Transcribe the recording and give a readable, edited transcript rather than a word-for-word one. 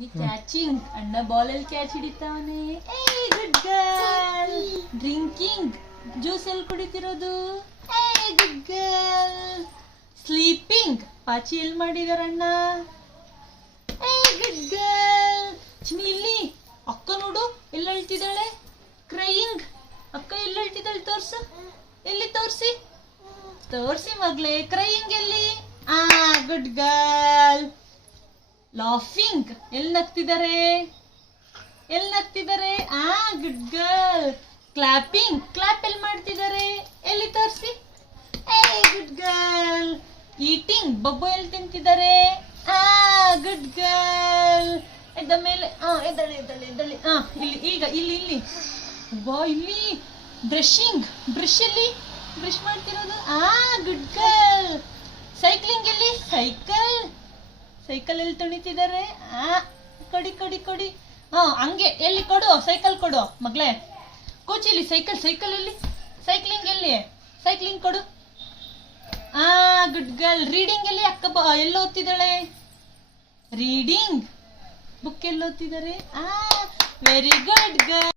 Catching ಅಣ್ಣ ball ಅಲ್ಲಿ catch ಹಿಡಿತಾವನೆ. ಏ ಗುಡ್ ಗರ್ಲ್. ಡ್ರಿಂಕಿಂಗ್ ಜ್ಯೂಸ್ ಎಲ್ಲಿ ಕುಡಿತಿರೋದು. ಏ ಗುಡ್ ಗರ್ಲ್. ಸ್ಲೀಪಿಂಗ್ ಪಾಚಿ ಎಲ್ಲಿ ಮಾಡಿದಾರಣ್ಣ. ಏ ಗುಡ್ ಗರ್ಲ್. ಚಿನ್ನಿ ಅಕ್ಕ ನೋಡು ಎಲ್ಲ ಹೇಳ್ತಿದ್ದಾಳೆ. ಕ್ರೈಯಿಂಗ್ ಅಕ್ಕ ಎಲ್ಲ ಹೇಳ್ತಿದ್ದಾಳೆ. ತೋರ್ಸು ಎಲ್ಲಿ ತೋರ್ಸಿ ಮಗ್ಲೆ. ಕ್ರೈಯಿಂಗ್ ಎಲ್ಲಿ. Good girl. ಲಾಫಿಂಗ್ ಎಲ್ಲಿ ನಗ್ತಿದ್ದಾರೆ. Good girl. ಕ್ಲಾಪಿಂಗ್ ಕ್ಲಾಪ್ ಎಲ್ಲಿ ಮಾಡ್ತಿದ್ದಾರೆ. ಎಲ್ಲಿ ತೋರಿಸಿ. Good girl. ಈಟಿಂಗ್ ಬೊಬ್ಬು ಎಲ್ಲಿ ತಿಂತಿದ್ದಾರೆ. Good girl. ಎದ್ದ ಮೇಲೆ ಎದ್ದಳಿ. ಇಲ್ಲಿ ಈಗ ಇಲ್ಲಿ ಬಾ ಇಲ್ಲಿ. ಬ್ರಷಿಂಗ್ ಬ್ರಷ್ ಎಲ್ಲಿ ಬ್ರಷ್ ಮಾಡ್ತಿರೋದು. Good girl. ಸೈಕ್ಲಿಂಗ್ ಎಲ್ಲಿ. ಸೈಕಲ್ ಎಲ್ಲಿ ತುಣಿತಿದ್ದಾರೆ. ಕೊಡಿ ಹಂಗೆ ಎಲ್ಲಿ ಕೊಡು. ಸೈಕಲ್ ಕೊಡು ಮಗ್ಲೆ. ಕೂಚಿಲಿ ಸೈಕಲ್ ಎಲ್ಲಿ. ಸೈಕ್ಲಿಂಗ್ ಕೊಡು. Good girl. ರೀಡಿಂಗ್ ಎಲ್ಲಿ. ಅಕ್ಕ ಎಲ್ಲ ಓದ್ತಿದ್ದಾಳೆ. ರೀಡಿಂಗ್ ಬುಕ್ ಎಲ್ಲಿ ಓದ್ತಿದ್ದಾರೆ. Very good girl.